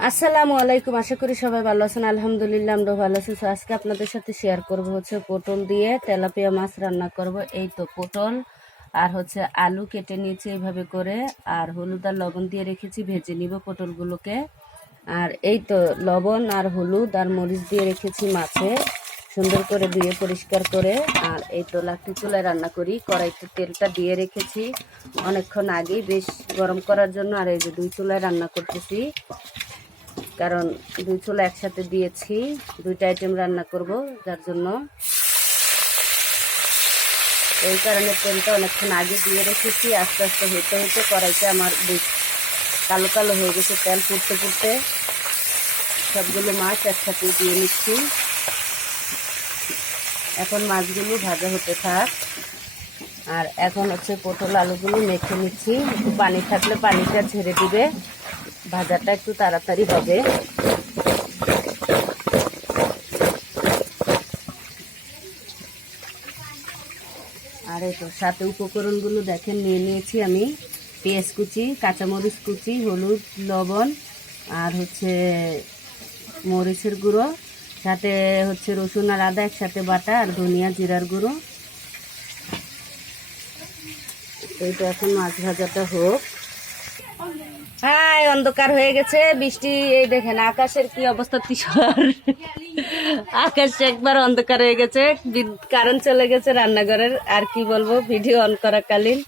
আসসালামু আলাইকুম। আশা করি সবাই ভালো আছেন। আলহামদুলিল্লাহ আমরা ভালো আছি। তো আজকে আপনাদের সাথে শেয়ার করব হচ্ছে পটল দিয়ে তেলাপিয়া মাছ রান্না করব। এই তো পটল আর হচ্ছে আলু কেটে নিয়েছি এইভাবে করে, আর হলুদ আর লবণ দিয়ে রেখেছি, ভেজে নিব পটলগুলোকে। আর এই তো লবণ আর হলুদ আর মরিচ দিয়ে রেখেছি মাছে, সুন্দর করে ধুয়ে পরিষ্কার করে। আর এই তো লাকড়ি চুলায় রান্না করি, কড়াইতে তেলটা দিয়ে রেখেছি অনেকক্ষণ আগেই বেশ গরম করার জন্য। আর এই যে দুই চুলায় রান্না করতেছি, কারণ দুই চুলা একসাথে দিয়েছি, দুইটা আইটেম রান্না করব, যার জন্য এই কারণে তেলটা অনেকক্ষণ আগে দিয়ে রেখেছি। আস্তে আস্তে হইতে হইতে কড়াইতে আমার বেশ কালো কালো হয়ে গেছে, তেল ফুটতে ফুটতে সবগুলো মাছ একসাথে দিয়ে নিচ্ছি। এখন মাছগুলো ভাজা হতে থাক। আর এখন হচ্ছে পটল আলুগুলো মেখে নিচ্ছি। একটু পানি থাকলে পানিটা ছেড়ে দিবে, ভাজাটা একটু তাড়াতাড়ি হবে। আর এই তো সাথে উপকরণগুলো দেখেন নিয়ে নিয়েছি আমি। পেঁয়াজ কুচি, কাঁচামরিচ কুচি, হলুদ, লবণ, আর হচ্ছে মরিচের গুঁড়ো, সাথে হচ্ছে রসুন আর আদা একসাথে বাটা, আর ধনিয়া জিরার গুঁড়ো। এই তো এখন মাছ ভাজাটা হোক। হ্যাঁ, অন্ধকার হয়ে গেছে, বৃষ্টি। এই দেখেন আকাশের কি অবস্থা, তিসর আকাশ একবার অন্ধকার হয়ে গেছে, কারেন্ট চলে গেছে রান্নাঘরের। আর কি বলবো, ভিডিও অন করাকালীন।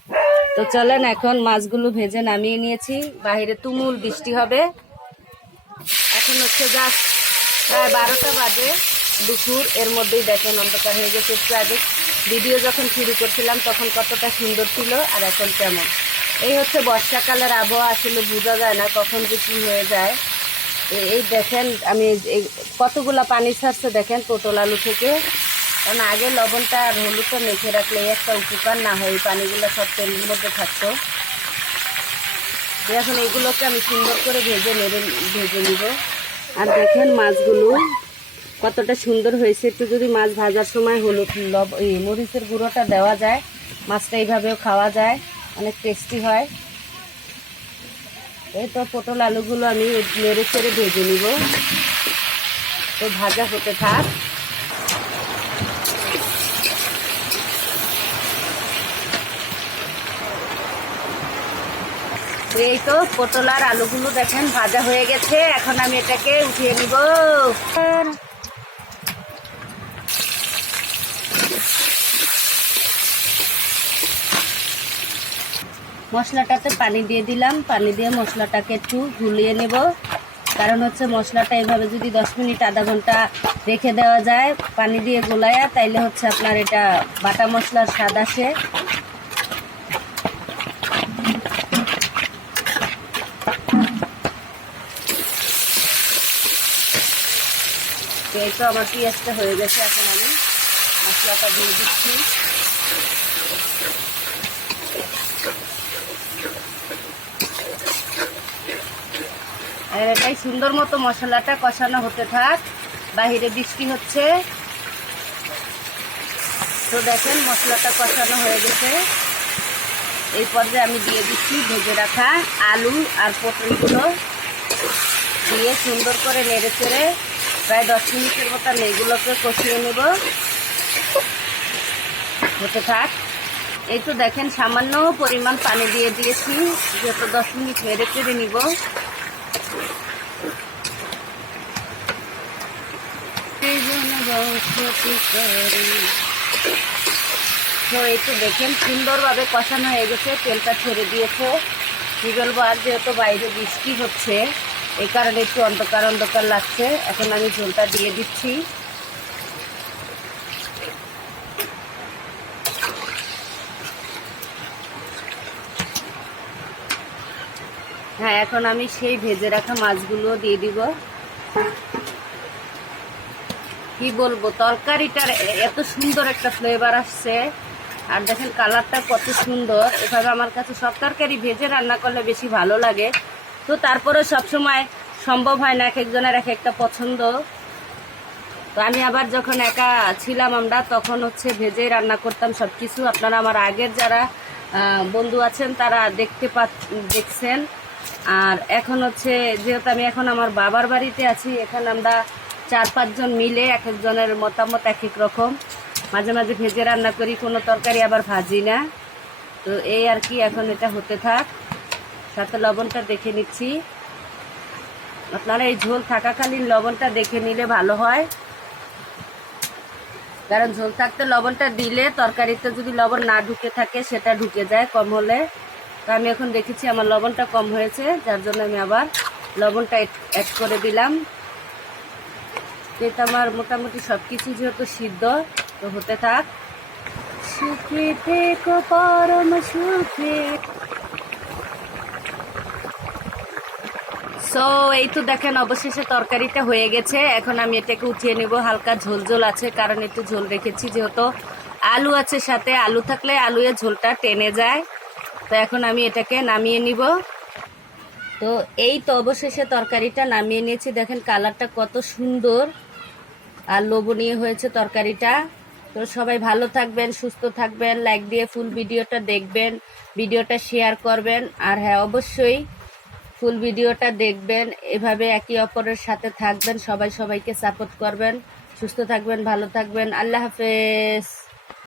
তো চলেন এখন মাছগুলো ভেজে নামিয়ে নিয়েছি। বাইরে তুমুল বৃষ্টি হবে। এখন হচ্ছে জাস্ট প্রায় 12টা বাজে দুপুর। এর মধ্যেই দেখেন অন্ধকার হয়ে গেছে। একটু আগে ভিডিও যখন শুরু করছিলাম তখন কতটা সুন্দর ছিল, আর এখন কেমন। এই হচ্ছে বর্ষাকালের আবহাওয়া, আসলে বোঝা যায় না কখন যে কী হয়ে যায়। এই দেখেন আমি কতগুলা পানি ছাড়ছে দেখেন পটল আলু থেকে। কারণ আগে লবণটা আর হলুদটা মেখে রাখলে একটা উপকার না হয়, এই পানিগুলো সব তেলের মধ্যে থাকতো। এখন এগুলোকে আমি সুন্দর করে ভেজে নিব। আর দেখেন মাছগুলো কতটা সুন্দর হয়েছে। একটু যদি মাছ ভাজার সময় হলুদ মরিচের গুঁড়োটা দেওয়া যায়, মাছটা এইভাবেও খাওয়া যায়, অনেক টেস্টি হয়। এই তো পটল আলুগুলো আমি নেড়ে চেড়ে ভেজে নিব। তো ভাজা হতে থাক। এই তো পটল আর আলুগুলো দেখেন ভাজা হয়ে গেছে। এখন আমি এটাকে উঠিয়ে নিব। মশলাটাতে পানি দিয়ে দিলাম, পানি দিয়ে মশলাটাকে একটু গুলিয়ে নেব। কারণ হচ্ছে মশলাটা এভাবে যদি 10 মিনিট আধা ঘন্টা রেখে দেওয়া যায় পানি দিয়ে গোলায়া, তাইলে হচ্ছে আপনার এটা বাটা মশলার স্বাদ আসে। এই তো আমার পেঁয়াজটা হয়ে গেছে, এখন আমি মশলাটা দিয়ে দিচ্ছি। আর এটাই সুন্দর মতো মশলাটা কষানো হতে থাক। বাহিরে বৃষ্টি হচ্ছে। তো দেখেন মশলাটা কষানো হয়ে গেছে। এই পর্যায়ে আমি দিয়ে দিচ্ছি ভেজে রাখা আলু আর পটলগুলো, দিয়ে সুন্দর করে নেড়ে চেড়ে প্রায় 10 মিনিটের মতো এগুলোকে কষিয়ে নেব। হতে থাক। এই তো দেখেন সামান্য পরিমাণ পানি দিয়ে দিয়েছি, যেহেতু 10 মিনিট নেড়ে চেড়ে নিব। তো এই তো দেখেন সুন্দরভাবে কষানো হয়ে গেছে, তেলটা ছেড়ে দিয়েছে। কি বলবো, আর যেহেতু বাইরে বৃষ্টি হচ্ছে এই কারণে একটু অন্ধকার অন্ধকার লাগছে। এখন আমি ঝোলটা দিয়ে দিচ্ছি। হ্যাঁ, এখন আমি সেই ভেজে রাখা মাছগুলো দিয়ে দিব। কি বলবো, তরকারিটার এত সুন্দর একটা ফ্লেভার আসছে। আর দেখেন কালারটা কত সুন্দর। এভাবে আমার কাছে সব তরকারি ভেজে রান্না করলে বেশি ভালো লাগে। তো তারপরে সবসময় সম্ভব হয় না, এক একজনের এক একটা পছন্দ। তো আমি আবার যখন একা ছিলাম আমরা তখন হচ্ছে ভেজেই রান্না করতাম সব কিছু। আপনারা আমার আগের যারা বন্ধু আছেন তারা দেখছেন। আর এখন হচ্ছে যেহেতু আমি এখন আমার বাবার বাড়িতে আছি, এখানে আমরা 4-5 জন মিলে এক একজনের মতামত এক এক রকম। মাঝে মাঝে ভেজে রান্না করি, কোনো তরকারি আবার ভাজি না। তো এই আর কি, এখন এটা হতে থাক। সাথে লবণটা দেখে নিচ্ছি। আপনারা এই ঝোল থাকাকালীন লবণটা দেখে নিলে ভালো হয়, কারণ ঝোল থাকতে লবণটা দিলে তরকারিতে যদি লবণ না ঢুকে থাকে সেটা ঢুকে যায় কম হলে। তো আমি এখন দেখেছি আমার লবণটা কম হয়েছে, যার জন্য আমি আবার লবণটা অ্যাড করে দিলাম। এটা আমার মোটামুটি সব কিছু যেহেতু সিদ্ধ, তো হতে থাক। সুখে থেকো পরম সুখে। সো এই তো দেখেন অবশেষে তরকারিটা হয়ে গেছে। এখন আমি এটাকে উঠিয়ে নেব। হালকা ঝোল ঝোল আছে, কারণ একটু ঝোল রেখেছি, যেহেতু আলু আছে সাথে। আলু থাকলে আলুয়ে ঝোলটা টেনে যায়। তো এখন আমি এটাকে নামিয়ে নিব। তো এই তো অবশেষে তরকারিটা নামিয়ে নিয়েছি। দেখেন কালারটা কত সুন্দর আর লোভনীয় হয়েছে তরকারিটা। তো সবাই ভালো থাকবেন, সুস্থ থাকবেন, লাইক দিয়ে ফুল ভিডিওটা দেখবেন, ভিডিওটা শেয়ার করবেন। আর হ্যাঁ, অবশ্যই ফুল ভিডিওটা দেখবেন, এভাবে একে অপরের সাথে থাকবেন, সবাই সবাইকে সাপোর্ট করবেন। সুস্থ থাকবেন, ভালো থাকবেন। আল্লাহ হাফেজ।